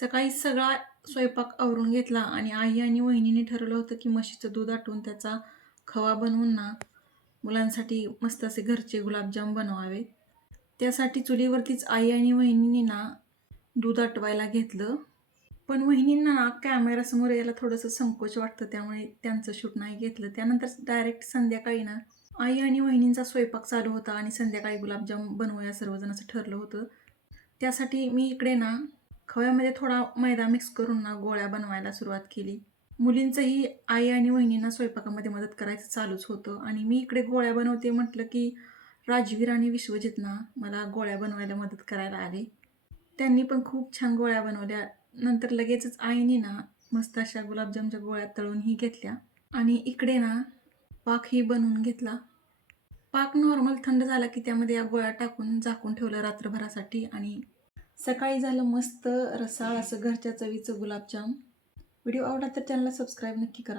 सकाळी सगळा स्वयंपाक आवरून घेतला आणि आई आणि वहिनीने ठरवलं होतं की म्हशीचं दूध आटवून त्याचा खवा बनवून ना मुलांसाठी मस्त असे घरचे गुलाबजाम बनवावे. त्यासाठी चुलीवरतीच आई आणि वहिनीने ना दूध आटवायला घेतलं. पण वहिनींना ना कॅमेरासमोर यायला थोडंसं संकोच वाटतं, त्यामुळे त्यांचं शूट नाही घेतलं. त्यानंतर डायरेक्ट संध्याकाळी ना आई आणि वहिनींचा स्वयंपाक चालू होता आणि संध्याकाळी गुलाबजाम बनवूया सर्वजण असं ठरलं होतं. त्यासाठी मी इकडे ना खव्यामध्ये थोडा मैदा मिक्स करून ना गोळ्या बनवायला सुरुवात केली. मुलींचंही आई आणि वहिनींना स्वयंपाकामध्ये मदत करायचं चालूच होतं आणि मी इकडे गोळ्या बनवते म्हटलं की राजवीर आणि विश्वजित ना मला गोळ्या बनवायला मदत करायला आले. त्यांनी पण खूप छान गोळ्या बनवल्या. नंतर लगेचच आईने ना मस्त अशा गुलाबजामच्या गोळ्या तळूनही घेतल्या आणि इकडे ना पाकही बनवून घेतला. पाक नॉर्मल थंड झाला की त्यामध्ये या गोळ्या टाकून झाकून ठेवलं रात्रभरासाठी आणि सकाळी झालं मस्त रसाळ असं घरच्या चवीचं गुलाबजाम. व्हिडिओ आवडला तर चॅनलला सबस्क्राईब नक्की करा.